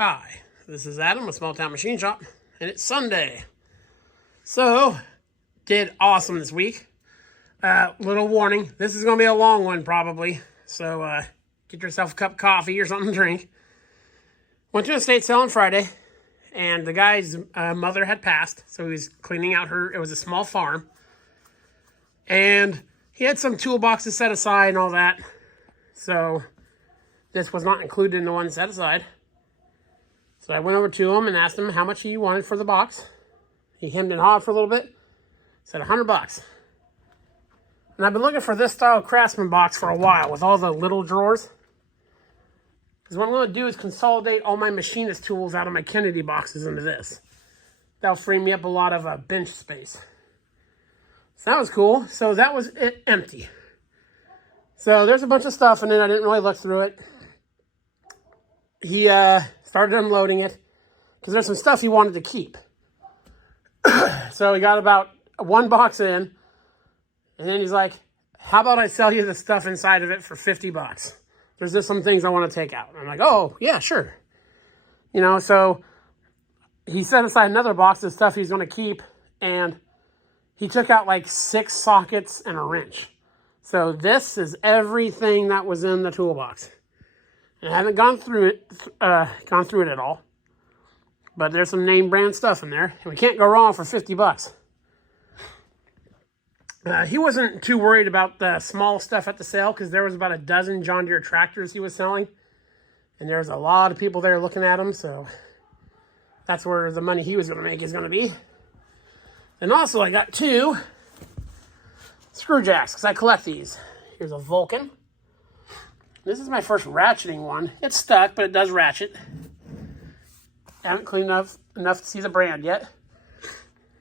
Hi, this is Adam with Small Town Machine Shop, and it's Sunday. So, did awesome this week. Little warning, this is going to be a long one probably, so get yourself a cup of coffee or something to drink. Went to an estate sale on Friday, and the guy's mother had passed, so he was cleaning out it was a small farm, and he had some toolboxes set aside and all that, so this was not included in the one set aside. So I went over to him and asked him how much he wanted for the box. He hemmed and hawed for a little bit. Said $100. And I've been looking for this style Craftsman box for a while with all the little drawers. Because what I'm going to do is consolidate all my machinist tools out of my Kennedy boxes into this. That'll free me up a lot of bench space. So that was cool. So that was it empty. So there's a bunch of stuff in it. I didn't really look through it. He started unloading it because there's some stuff he wanted to keep. So he got about one box in, and then he's like, how about I sell you the stuff inside of it for $50? There's just some things I want to take out. I'm like, oh, yeah, sure. You know, so he set aside another box of stuff he's going to keep, and he took out like 6 sockets and a wrench. So this is everything that was in the toolbox. I haven't gone through it at all, but there's some name brand stuff in there, and we can't go wrong for $50. He wasn't too worried about the small stuff at the sale because there was about a dozen John Deere tractors he was selling, and there's a lot of people there looking at them, so that's where the money he was going to make is going to be. And also, I got 2 screw jacks because I collect these. Here's a Vulcan. This is my first ratcheting one. It's stuck, but it does ratchet. I haven't cleaned enough to see the brand yet.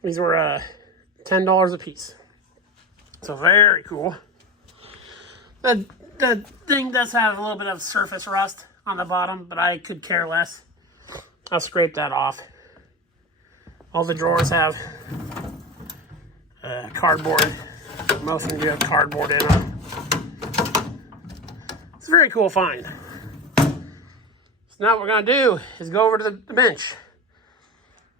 These were $10 a piece. So very cool. The thing does have a little bit of surface rust on the bottom, but I could care less. I'll scrape that off. All the drawers have cardboard. Most of them do have cardboard in them. It's a very cool find. So now what we're going to do is go over to the bench.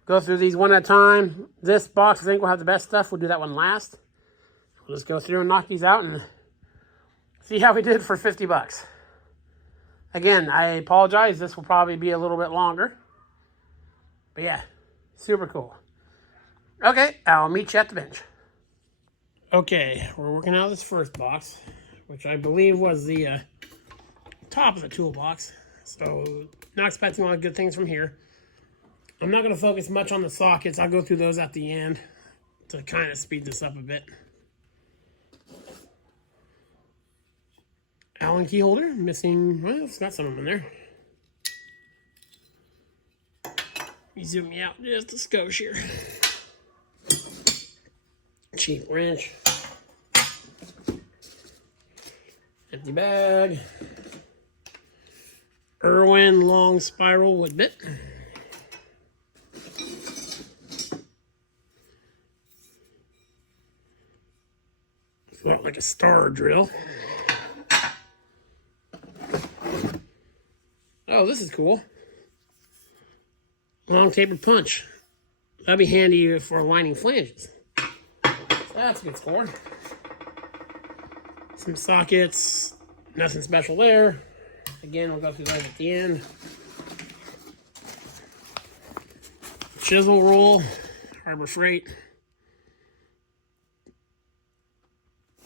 Go through these one at a time. This box, I think, will have the best stuff. We'll do that one last. We'll just go through and knock these out and see how we did for $50. Again, I apologize. This will probably be a little bit longer. But yeah, super cool. Okay, I'll meet you at the bench. Okay, we're working out this first box, which I believe was the top of the toolbox. So not expecting a lot of good things from here. I'm not going to focus much on the sockets. I'll go through those at the end to kind of speed this up a bit. Allen key holder, missing, well, it's got some of them in there. Let me zoom me out just a skosh here. Cheap wrench. Empty bag. Irwin long spiral wood bit. It's a lot like a star drill. Oh, this is cool. Long tapered punch. That'd be handy for aligning flanges. So that's a good score. Some sockets. Nothing special there. Again, we'll go through those at the end. Chisel roll, Harbor Freight.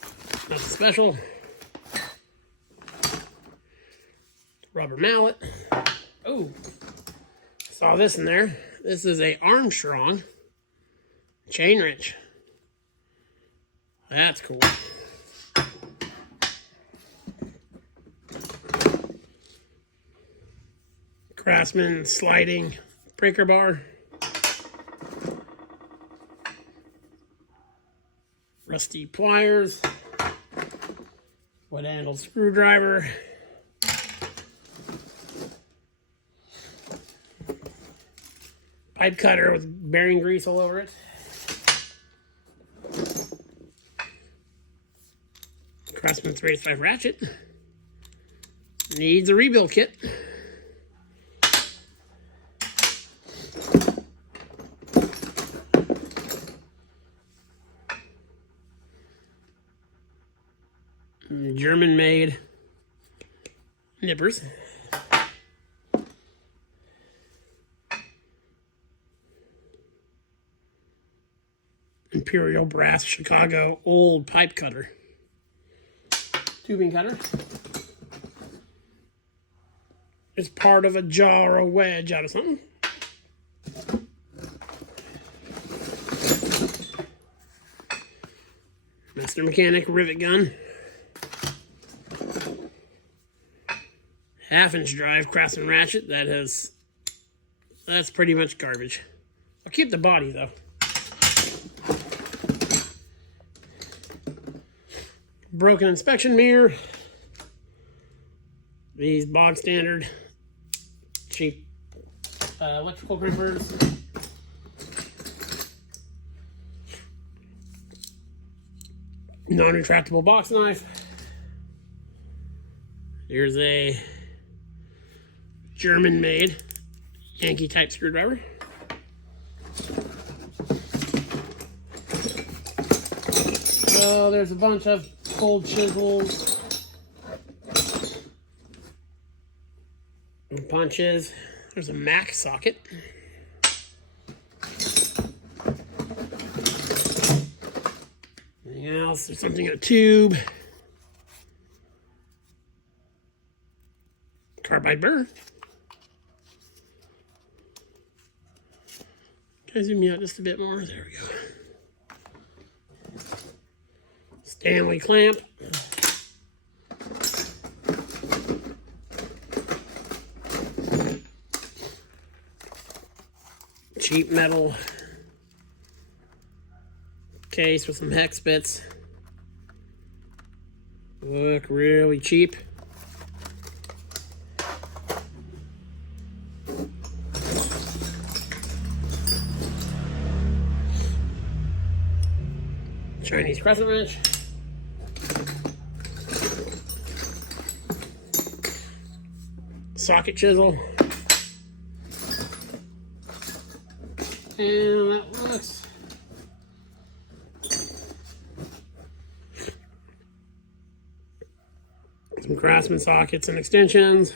Nothing special. Rubber mallet. Oh, saw this in there. This is a Armstrong chain wrench. That's cool. Craftsman sliding breaker bar. Rusty pliers. Wood handled screwdriver. Pipe cutter with bearing grease all over it. Craftsman 385 ratchet. Needs a rebuild kit. Some German-made nippers. Imperial Brass Chicago old pipe cutter. Tubing cutter. It's part of a jaw or a wedge out of something. Master Mechanic rivet gun. 1/2-inch drive Craftsman ratchet. That's pretty much garbage. I'll keep the body though. Broken inspection mirror. These bog standard cheap electrical crimpers. Non-retractable box knife. Here's a German-made Yankee type screwdriver. So there's a bunch of cold chisels and punches. There's a Mac socket. Anything else? There's something in a tube. Carbide burr. Can I zoom you out just a bit more? There we go. Stanley clamp. Cheap metal case with some hex bits. Look really cheap. Chinese crescent wrench. Socket chisel. And that looks some Craftsman sockets and extensions.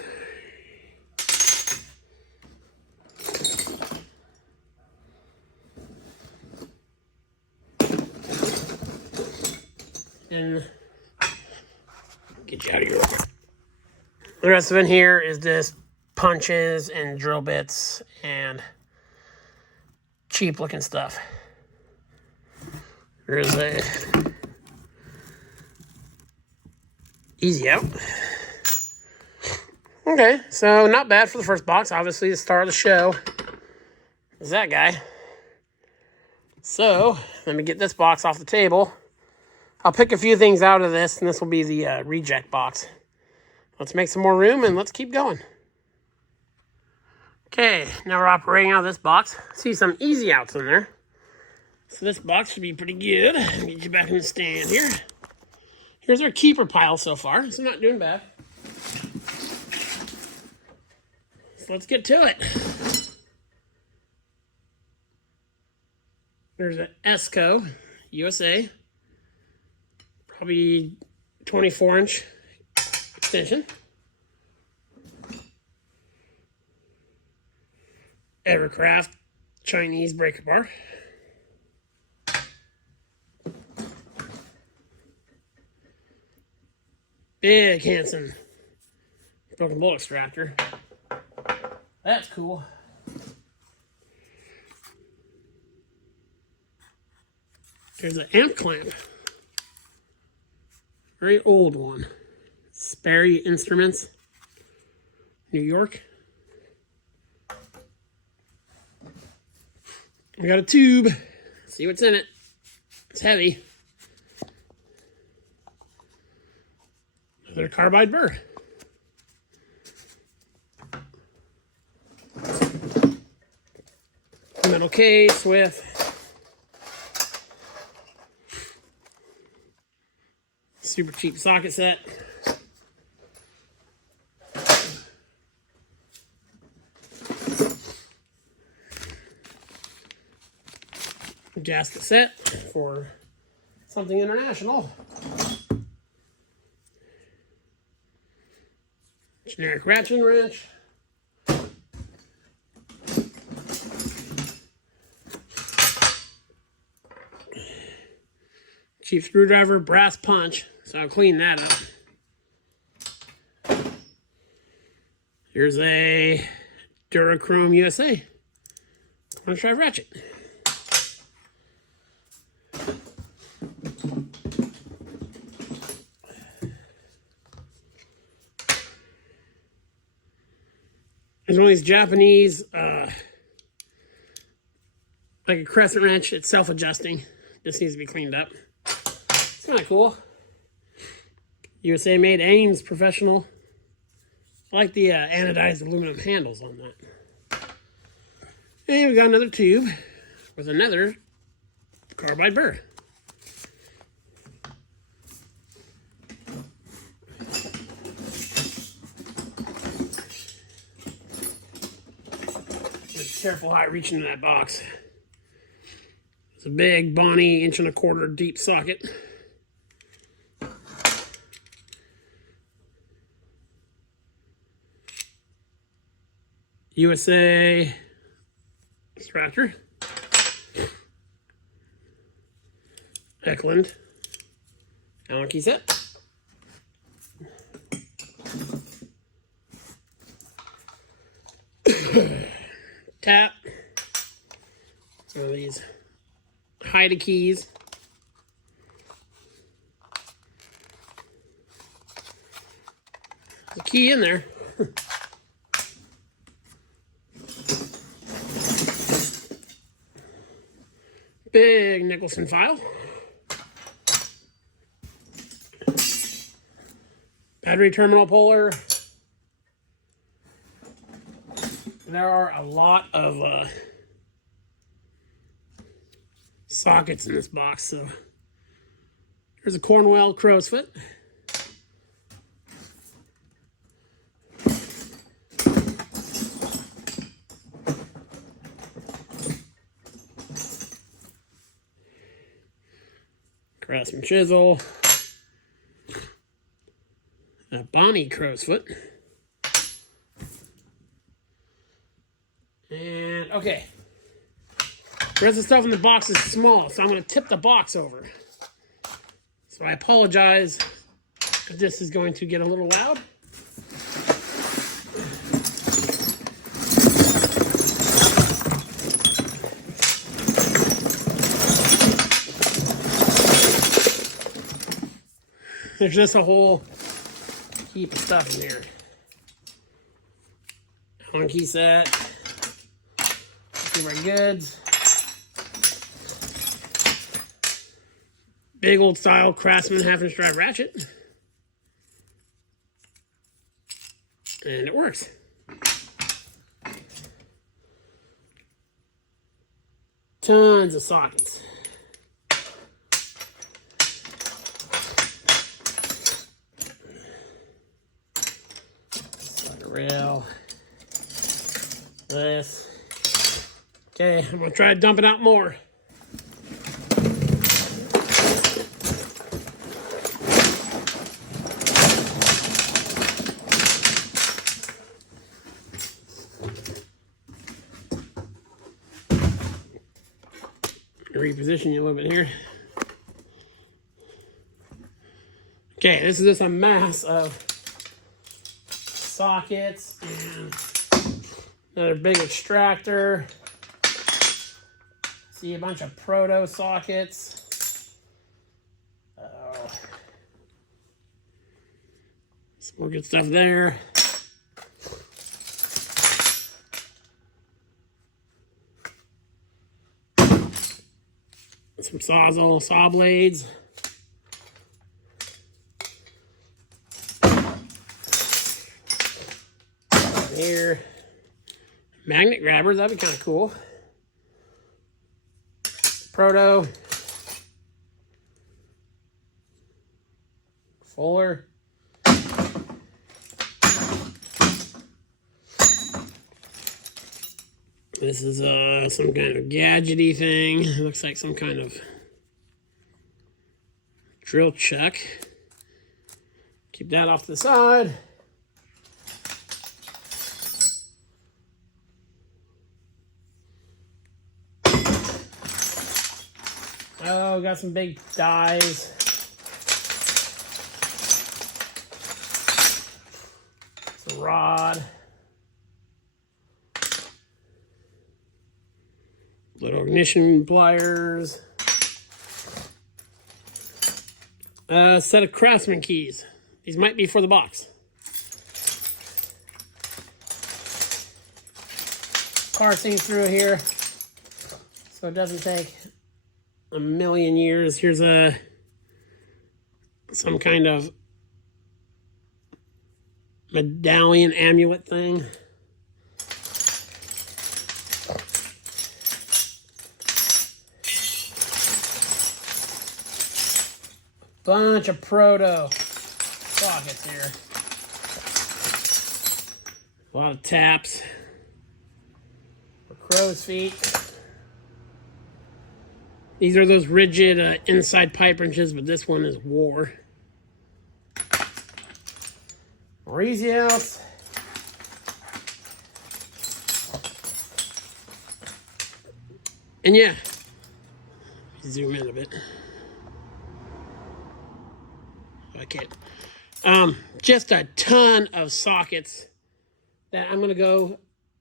And get you out of here. The rest of it here is just punches and drill bits and cheap looking stuff. There's a easy out. Okay, so not bad for the first box. Obviously, the star of the show is that guy. So let me get this box off the table. I'll pick a few things out of this, and this will be the reject box. Let's make some more room, and let's keep going. Okay, now we're operating out of this box. See some easy outs in there. So this box should be pretty good. Get you back in the stand here. Here's our keeper pile so far, so not doing bad. So let's get to it. There's an Esco USA. Probably 24-inch extension. Evercraft Chinese breaker bar. Big Hansen broken bolt extractor. That's cool. There's an amp clamp. Very old one. Sperry Instruments, New York. We got a tube. Let's see what's in it. It's heavy. Another carbide burr. Metal case with super cheap socket set. Gasket set for something international. Generic ratchet wrench. Cheap screwdriver, brass punch. So I'll clean that up. Here's a Durachrome USA. Let's try ratchet. There's one of these Japanese, like a crescent wrench. It's self-adjusting. Just needs to be cleaned up. It's kind of cool. USA made, Ames Professional. I like the anodized aluminum handles on that. And we got another tube with another carbide burr. Be careful how I reach into that box. It's a big Bonnie 1.25" deep socket. USA extractor. Eklund Allen key set. Tap. Some of these Haida keys. There's a key in there. Big Nicholson file. Battery terminal puller. There are a lot of sockets in this box. So there's a Cornwell crow's foot. Craftsman chisel. A Bonnie crow's foot. And okay. The rest of the stuff in the box is small, so I'm going to tip the box over. So I apologize if this is going to get a little loud. There's just a whole heap of stuff in here. Allen key set. Consumer goods. Big old style Craftsman 1/2" drive ratchet. And it works. Tons of sockets. Rail. This. Okay, I'm gonna try to dump it out more. Reposition you a little bit here. Okay, this is just a mass of sockets and another big extractor. See a bunch of proto sockets. Some more good stuff there. Some Sawzall saw blades. Here, magnet grabbers, that'd be kind of cool. Proto. Fuller. This is some kind of gadgety thing. It looks like some kind of drill chuck. Keep that off to the side. Oh, got some big dies. It's a rod. Little ignition pliers. A set of Craftsman keys. These might be for the box. Parsing through here so it doesn't take a million years. Here's some kind of medallion amulet thing. Bunch of proto sockets here. A lot of taps. Crow's feet. These are those rigid inside pipe wrenches, but this one is war. More easy outs. And yeah, zoom in a bit. I can't. Just a ton of sockets that I'm gonna go.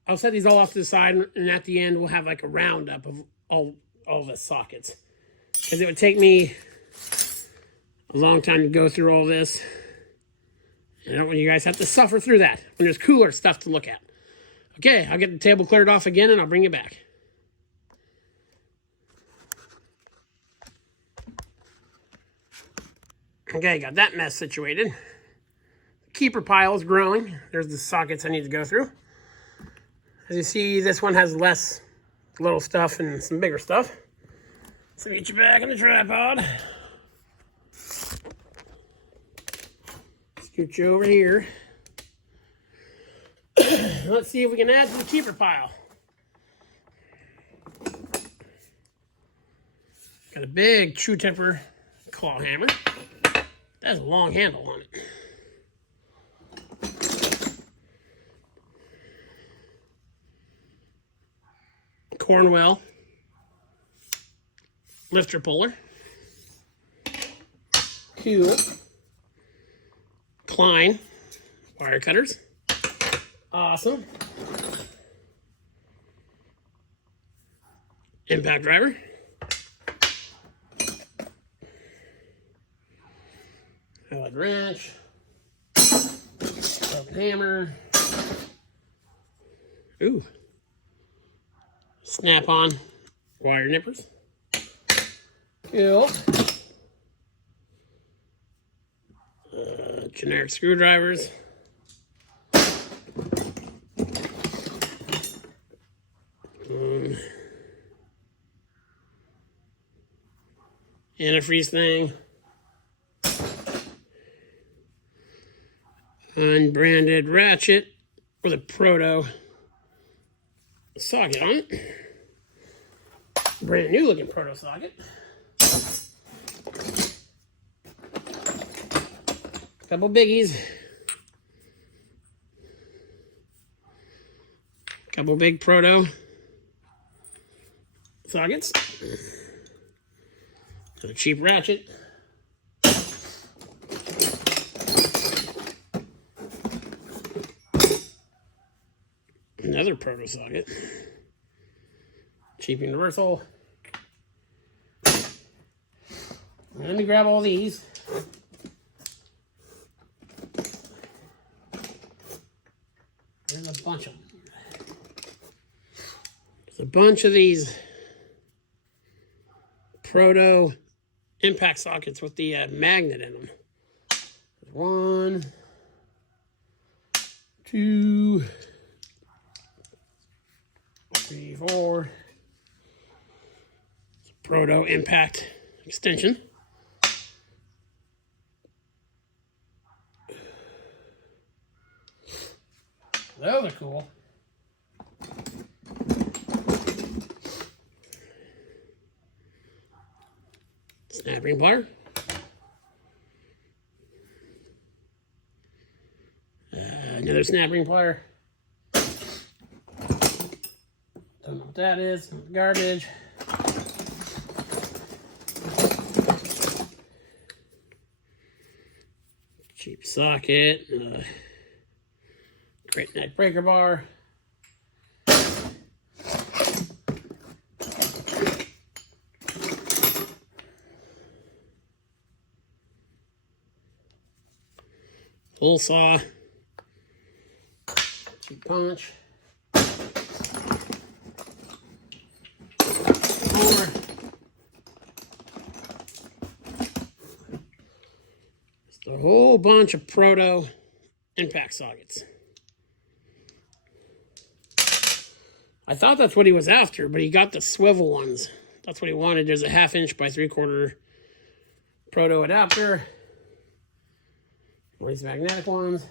I'll set these all off to the side, and at the end, we'll have like a roundup of all the sockets. Because it would take me a long time to go through all this. I don't want you guys to have to suffer through that when there's cooler stuff to look at. Okay, I'll get the table cleared off again, and I'll bring you back. Okay, got that mess situated. The keeper pile is growing. There's the sockets I need to go through. As you see, this one has less little stuff and some bigger stuff. So get you back on the tripod. Scoot you over here. Let's see if we can add to the keeper pile. Got a big true temper claw hammer. That has a long handle on it. Cornwell lifter puller. Cool. Klein wire cutters. Awesome. Impact driver. Allied wrench. Hammer. Ooh. Snap-on wire nippers. Cool. Generic screwdrivers. Antifreeze thing. Unbranded ratchet with a proto socket on it. Brand new looking proto socket. Couple biggies. Couple big proto sockets. A cheap ratchet. Another proto socket. Cheap universal. Let me grab all these. There's a bunch of them. There's a bunch of these proto impact sockets with the magnet in them. 1, 2, 3, 4. Proto impact extension. Those are cool. Snap ring plier. Another snap ring plier. Don't know what that is. Garbage. socket, great neck breaker bar. Pull saw, cheap punch, hammer, just a whole bunch of proto impact sockets. I thought that's what he was after, but he got the swivel ones. That's what he wanted. There's a 1/2 inch by 3/4 proto adapter. These magnetic ones.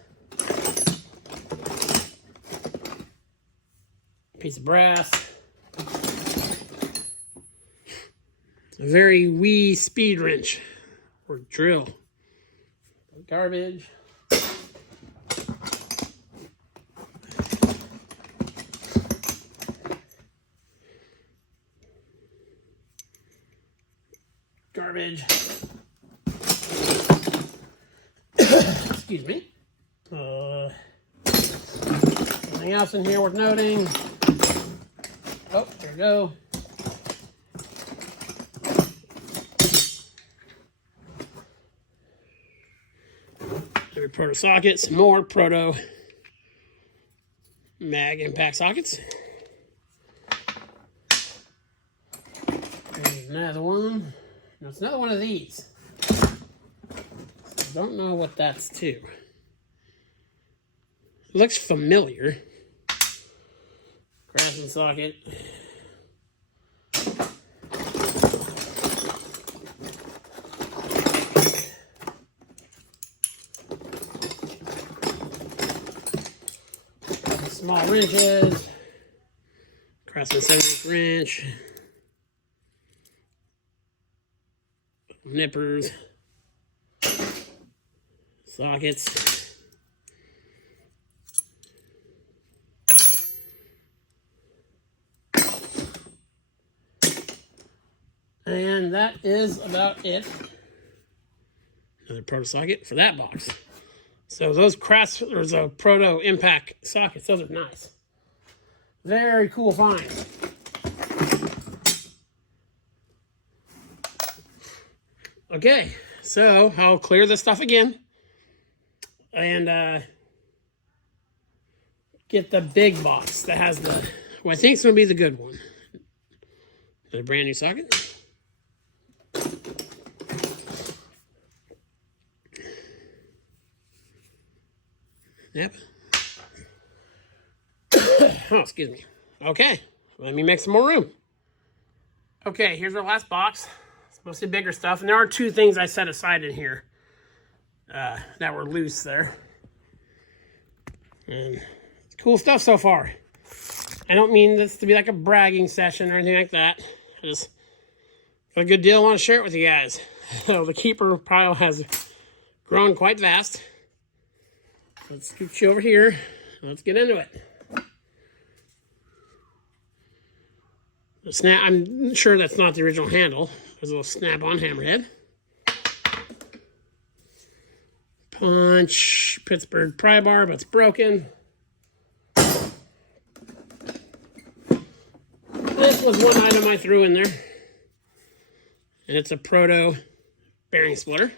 Piece of brass. A very wee speed wrench or drill. Garbage. Garbage. Excuse me. Anything else in here worth noting? Oh, there we go. Every proto socket, some more proto mag impact sockets. There's another one. No, it's another one of these. Don't know what that's to. Looks familiar. Grasping socket. Small wrenches. Craftsman 7/8 wrench. Nippers. Sockets. And that is about it. Another proto socket for that box. So those proto impact sockets, those are nice. Very cool find. Okay, so I'll clear this stuff again. And get the big box that has the, well, I think it's going to be the good one. The brand new socket. Yep. Oh, excuse me. Okay, let me make some more room. Okay, here's our last box. It's mostly bigger stuff. And there are 2 things I set aside in here. That were loose there. And cool stuff so far. I don't mean this to be like a bragging session or anything like that. I just got a good deal. I want to share it with you guys. So the keeper pile has grown quite fast. Let's scoot you over here. Let's get into it. The snap, I'm sure that's not the original handle. There's a little snap-on hammerhead. Punch, Pittsburgh pry bar, but it's broken. This was one item I threw in there. And it's a proto bearing splitter.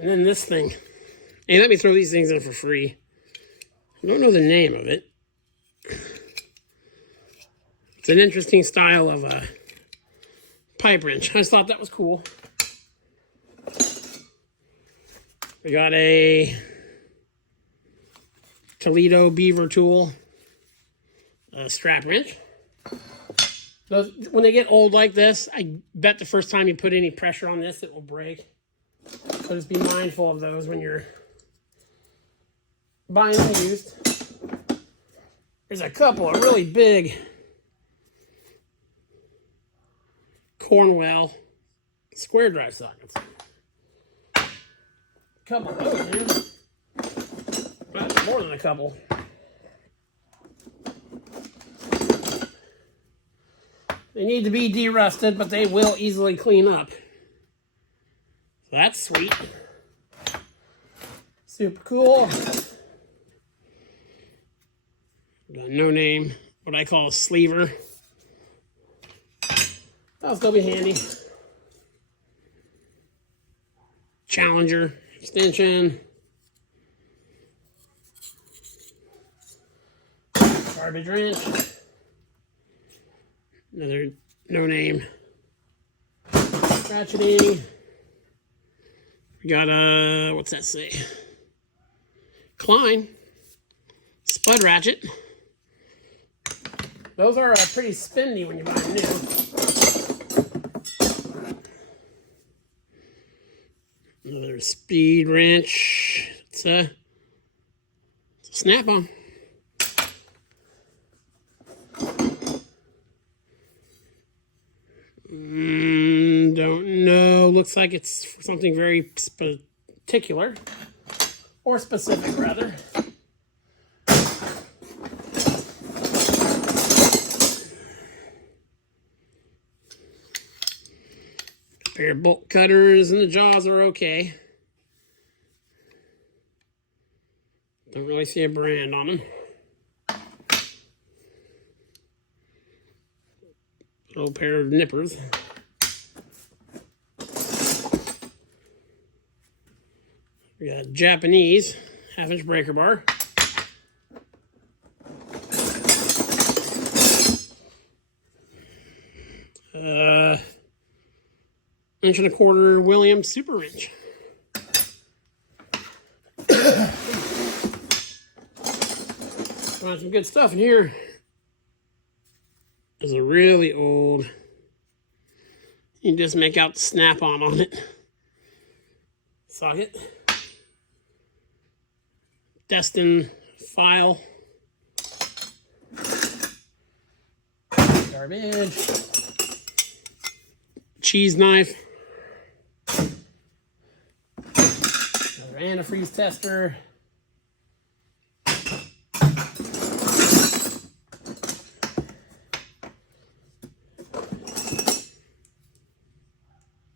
And then this thing. Hey, let me throw these things in for free. I don't know the name of it. It's an interesting style of a pipe wrench. I just thought that was cool. We got a Toledo Beaver tool strap wrench. Those, when they get old like this, I bet the first time you put any pressure on this, it will break. So just be mindful of those when you're buying them used. There's a couple of really big Cornwell square drive sockets. A couple of those, man. That's more than a couple. They need to be de-rusted, but they will easily clean up. That's sweet. Super cool. Got a no name, what I call a sleever. That'll still be handy. Challenger extension. Garbage wrench. Another no name. Ratcheting. We got what's that say? Klein. Spud ratchet. Those are pretty spendy when you buy them new. Another speed wrench. It's a snap-on. Don't know. Looks like it's for something very particular. Or specific, rather. A pair of bolt cutters, and the jaws are okay. Don't really see a brand on them. Little pair of nippers. We got Japanese 1/2-inch breaker bar. Inch and a quarter Williams super wrench. Find some good stuff in here. There's a really old, you can just make out the snap-on it. Socket. Destin file. Garbage. Cheese knife. Another antifreeze tester.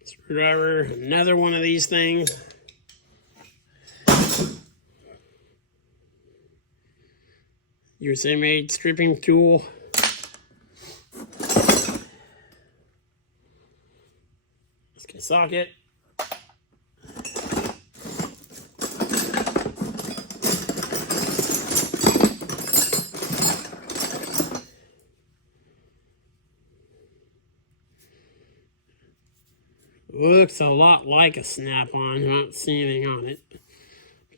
Screwdriver, another one of these things. USA made stripping tool. Let's get a socket. Looks a lot like a snap-on. I don't see anything on it.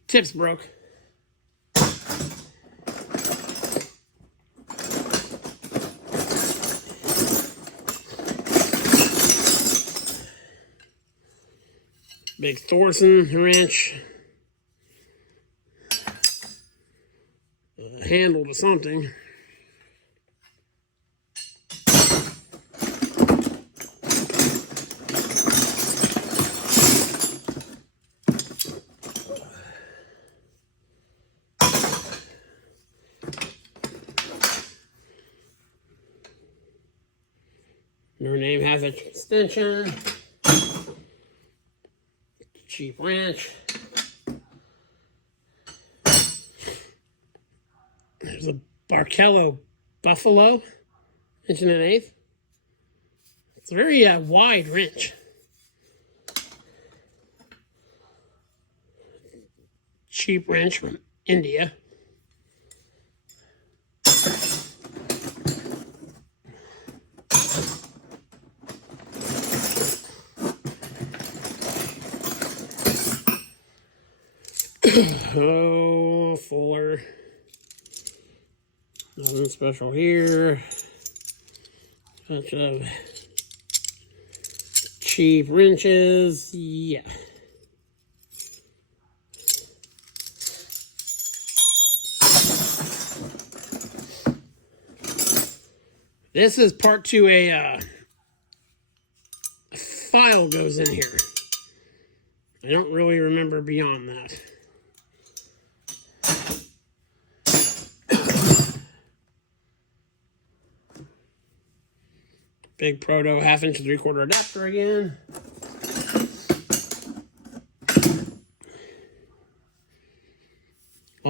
Tip's broke. Big Thorson wrench. Handle to something. Your name has an extension. Cheap wrench. There's a Barkello Buffalo, 1 1/8. It's a very wide wrench. Cheap wrench from India. Oh, Fuller. Nothing special here. Bunch of cheap wrenches. Yeah. This is part 2. A file goes in here. I don't really remember beyond that. Big Proto 1/2 inch 3/4 adapter again.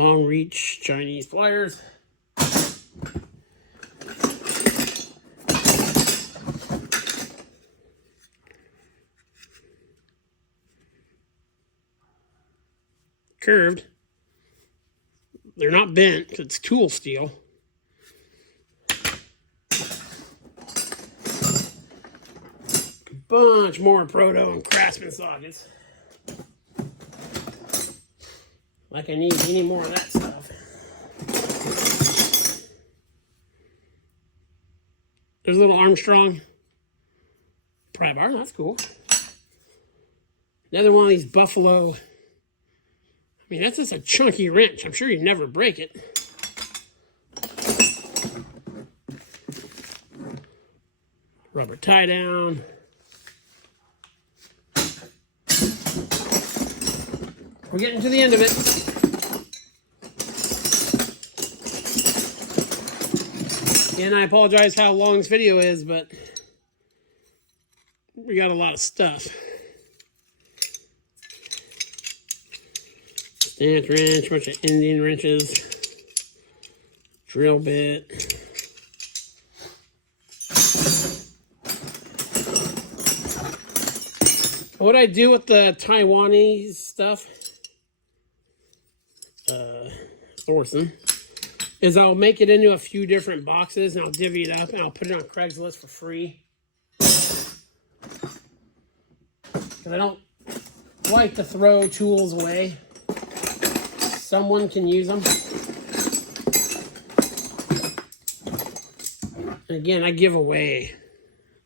long reach Chinese pliers. Curved. They're not bent because it's tool steel. A bunch more Proto and Craftsman sockets. Like I need any more of that stuff. There's a little Armstrong pry bar. That's cool. Another one of these Buffalo. I mean, that's just a chunky wrench. I'm sure you'd never break it. Rubber tie down. We're getting to the end of it. And I apologize how long this video is, but we got a lot of stuff. Stamped wrench, bunch of Indian wrenches, drill bit. What I do with the Taiwanese stuff, Thorson, is I'll make it into a few different boxes and I'll divvy it up and I'll put it on Craigslist for free. Because I don't like to throw tools away. Someone can use them. And again, I give away.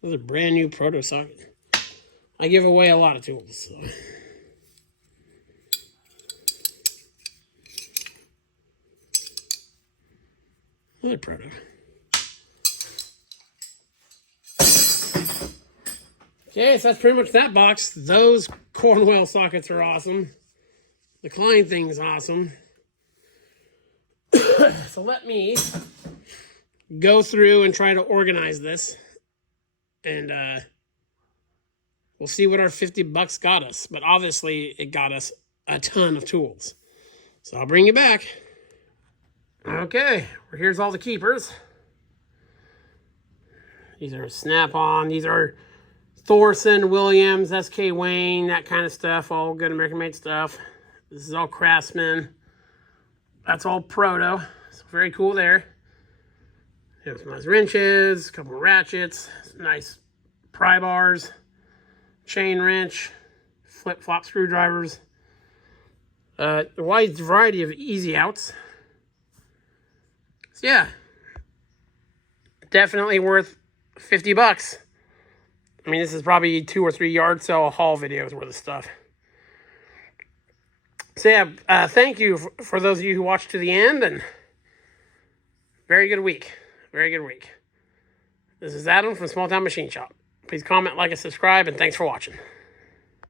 Those are brand new Proto sockets. I give away a lot of tools. So. Another Proto. Okay, so that's pretty much that box. Those Cornwell sockets are awesome. The Klein thing's awesome. So let me go through and try to organize this. And we'll see what our $50 got us. But obviously, it got us a ton of tools. So I'll bring you back. Okay, well, here's all the keepers. These are Snap-on. These are Thorson, Williams, SK Wayne, that kind of stuff. All good American-made stuff. This is all Craftsman. That's all Proto. So very cool there. There's some nice wrenches, a couple of ratchets, some nice pry bars, chain wrench, flip-flop screwdrivers. A wide variety of easy outs. So yeah, definitely worth $50. I mean, this is probably 2 or 3 yard sale haul videos worth of stuff. So yeah, thank you for those of you who watched to the end, and very good week. Very good week. This is Adam from Small Town Machine Shop. Please comment, like, and subscribe, and thanks for watching.